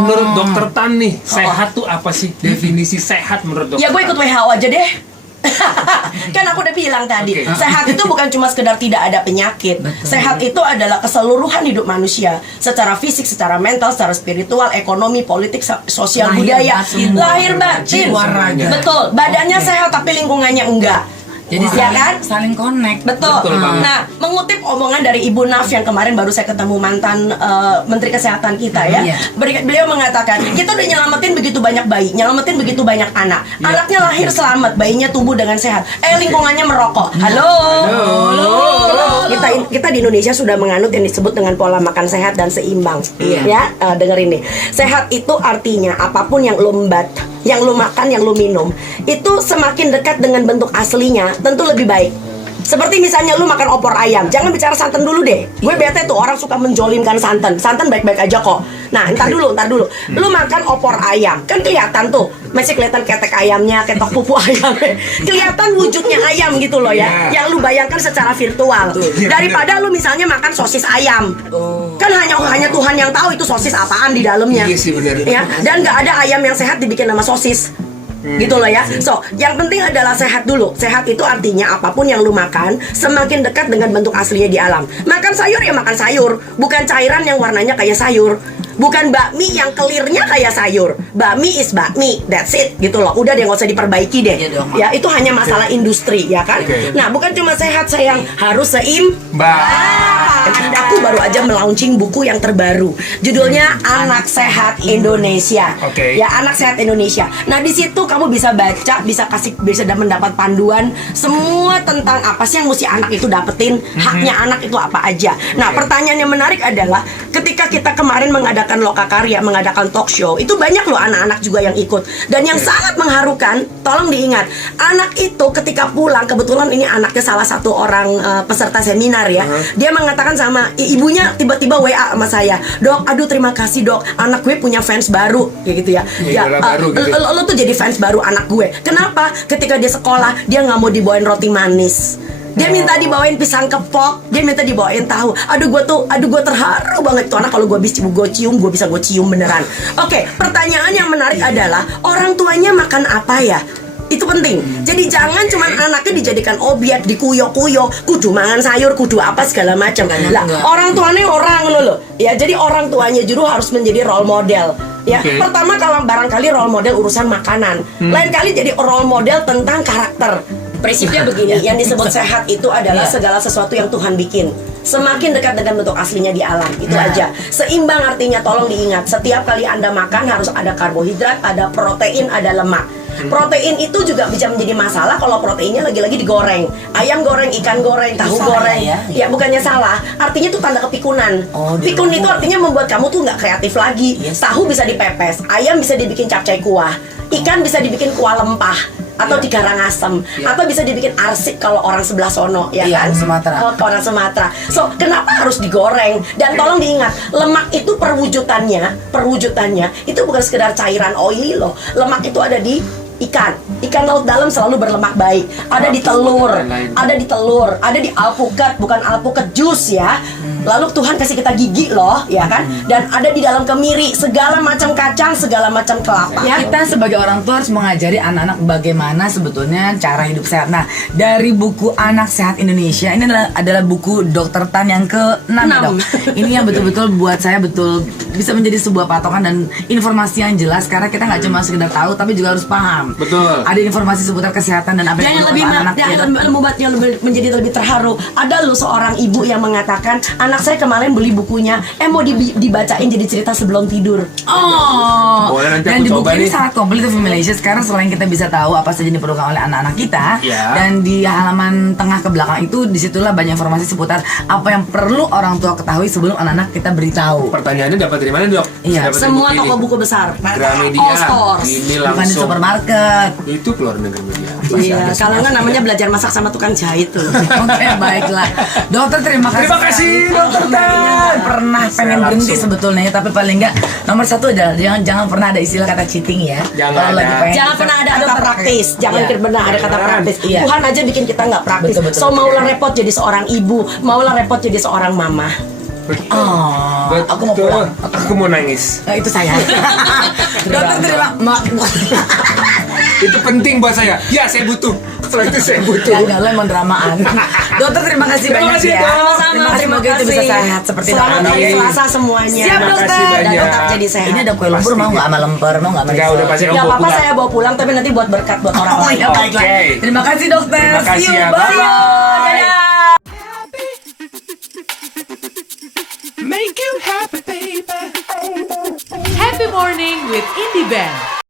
Menurut Dokter Tan nih, sehat tuh apa sih? Definisi sehat menurut Dokter Ya gue ikut Tan? WHO aja deh. Kan aku udah bilang tadi, Oke. sehat itu bukan cuma sekedar tidak ada penyakit. Sehat itu adalah keseluruhan hidup manusia, secara fisik, secara mental, secara spiritual, ekonomi, politik, sosial, budaya, lahir batin. Jiwa raga. Betul, badannya sehat tapi lingkungannya enggak. Jadi Ya kan? saling connect. Betul. Betul banget. Nah, mengutip omongan dari Ibu Naf yang kemarin baru saya ketemu mantan Menteri Kesehatan kita ya. Iya. Beliau mengatakan, kita udah nyelamatin begitu banyak bayi, nyelamatin begitu banyak anak. Anaknya lahir selamat, bayinya tumbuh dengan sehat. Lingkungannya merokok. Halo. Kita di Indonesia sudah menganut yang disebut dengan pola makan sehat dan seimbang. Iya. Ya, dengerin nih. Sehat itu artinya apapun yang lo yang lu makan, yang lu minum, itu semakin dekat dengan bentuk aslinya, tentu lebih baik. Seperti misalnya lu makan opor ayam, jangan bicara santan dulu deh. Gue bete tuh orang suka menjolimkan santan. Santan baik-baik aja kok. Nah, ntar dulu. Lu makan opor ayam, kan kelihatan tuh, masih kelihatan ketek ayamnya, ketok pupu ayamnya. Kelihatan wujudnya ayam gitu loh ya. Yang lu bayangkan secara virtual. Daripada lu misalnya makan sosis ayam. Kan hanya Tuhan yang tahu itu sosis apaan di dalamnya. Iya sih, bener. Ya, dan nggak ada ayam yang sehat dibikin nama sosis. Gitu loh ya. So, yang penting adalah sehat dulu. Sehat itu artinya apapun yang lu makan semakin dekat dengan bentuk aslinya di alam. Makan sayur ya makan sayur, bukan cairan yang warnanya kayak sayur. Bukan bakmi yang kelirnya kayak sayur. Bakmi is bakmi, that's it gitu loh. Udah deh, nggak usah diperbaiki deh. Iya dong, Ya, itu hanya masalah industri ya kan. Nah, bukan cuma sehat sayang, harus Aku baru aja melaunching buku yang terbaru. Judulnya Anak Sehat Indonesia. Oke. Ya, Anak Sehat Indonesia. Nah, di situ kamu bisa baca, bisa mendapat panduan semua tentang apa sih yang mesti anak itu dapetin, haknya anak itu apa aja. Nah, pertanyaan yang menarik adalah ketika kita kemarin mengadakan Lokakarya, mengadakan talk show, itu banyak loh anak-anak juga yang ikut. Dan yang sangat mengharukan, tolong diingat, anak itu ketika pulang, kebetulan ini anaknya salah satu orang peserta seminar ya. Dia mengatakan sama ibunya, tiba-tiba WA sama saya, "Dok, aduh terima kasih dok, anak gue punya fans baru." Kayak gitu ya. Baru gitu. Lo tuh jadi fans baru anak gue. Kenapa? Ketika dia sekolah, dia nggak mau dibawain roti manis. Dia minta dibawain pisang kepok, dia minta dibawain tahu. Aduh gue terharu banget tuh anak, kalau gue bisa gue cium beneran. Oke, pertanyaan yang menarik adalah orang tuanya makan apa ya? Itu penting. Jadi jangan cuma anaknya dijadikan objek, dikuyo-kuyo, kudu mangan sayur, kudu apa segala macam. Lah, orang tuanya orang loh. Ya, jadi orang tuanya justru harus menjadi role model. Ya, pertama kalau barangkali role model urusan makanan. Lain kali jadi role model tentang karakter. Prinsipnya begini, yang disebut sehat itu adalah segala sesuatu yang Tuhan bikin semakin dekat dengan bentuk aslinya di alam. Itu aja. Seimbang artinya tolong diingat, setiap kali Anda makan harus ada karbohidrat, ada protein, ada lemak. Protein itu juga bisa menjadi masalah kalau proteinnya lagi-lagi digoreng. Ayam goreng, ikan goreng, tahu goreng. Ya, bukannya salah, artinya itu tanda kepikunan. Pikun itu artinya membuat kamu tuh nggak kreatif lagi. Tahu bisa dipepes, ayam bisa dibikin capcay kuah, ikan bisa dibikin kuah lempah atau di Karangasem, atau bisa dibikin arsik kalau orang sebelah sono, ya kan? Sumatera. Orang Sumatera. So, kenapa harus digoreng? Dan tolong diingat, lemak itu perwujudannya itu bukan sekedar cairan oily loh. Lemak itu ada di ikan laut dalam selalu berlemak baik. Ada di telur, ada di alpukat, bukan alpukat jus ya. Lalu Tuhan kasih kita gigi loh, ya kan? Dan ada di dalam kemiri, segala macam kacang, segala macam kelapa. Ya, kita sebagai orang tua harus mengajari anak-anak bagaimana sebetulnya cara hidup sehat. Nah, dari buku Anak Sehat Indonesia, ini adalah buku Dokter Tan yang ke-6 ya, Dok. Ini yang betul-betul buat saya bisa menjadi sebuah patokan dan informasi yang jelas, karena kita nggak cuma sekedar tahu tapi juga harus paham. Betul. Ada informasi seputar kesehatan dan apa yang lebih anak-anak membuatnya menjadi lebih terharu. Ada loh seorang ibu yang mengatakan, anak saya kemarin beli bukunya, mau dibacain jadi cerita sebelum tidur. Boleh, nanti Dan aku di buku coba ini nih. sangat komplit information. Sekarang selain kita bisa tahu apa saja yang diperlukan oleh anak-anak kita, dan di halaman tengah ke belakang itu disitulah banyak informasi seputar apa yang perlu orang tua ketahui sebelum anak-anak kita beritahu. Pertanyaannya dapat dari mana dok? Iya, Dapat dari Semua buku ini? toko buku besar, Gramedia. all stores. Ini Bukan di langsung. supermarket. Itu keluar negeri media. Iya, kalau nggak namanya belajar masak sama tukang jahit tuh. Oke, baiklah. Dokter, terima kasih. Terima kasih, Dokter Tan. Pernah Saya pengen berhenti langsung. sebetulnya, tapi paling enggak nomor satu adalah jangan pernah ada istilah kata cheating ya. Jangan Kalau lagi ada. pengen Jangan pernah ada kata praktis. Jangan pernah ada kata praktis. Iya. Tuhan aja bikin kita nggak praktis. Betul. So maulah repot jadi seorang ibu, maulah repot jadi seorang mama. Oh, aku mau Betul. pulang. Aku mau nangis. Nah, itu saya. Dokter terima Itu penting buat saya. Ya, saya butuh. Setelah itu saya butuh. Ya, lo emang dramaan. Dokter terima kasih Terima banyak kasih, ya. Dok. Sama-sama, Terima kasih, semoga itu bisa sehat seperti Selamat dokter. hari Amin. Selasa semuanya. Siap Terima dokter. kasih Dan banyak. tetap jadi sehat. Ini ada kue lumpur, mau nggak sama lemper, mau nggak sama Enggak, risol? udah pasti Gak aku apa-apa pulang. saya bawa pulang tapi nanti buat berkat buat orang Oh lain. ya baiklah. Oke. Terima kasih dokter. Terima kasih See you. ya. Bye. Bye-bye. Dadah. Make you happy, baby. Happy morning with Indie Band.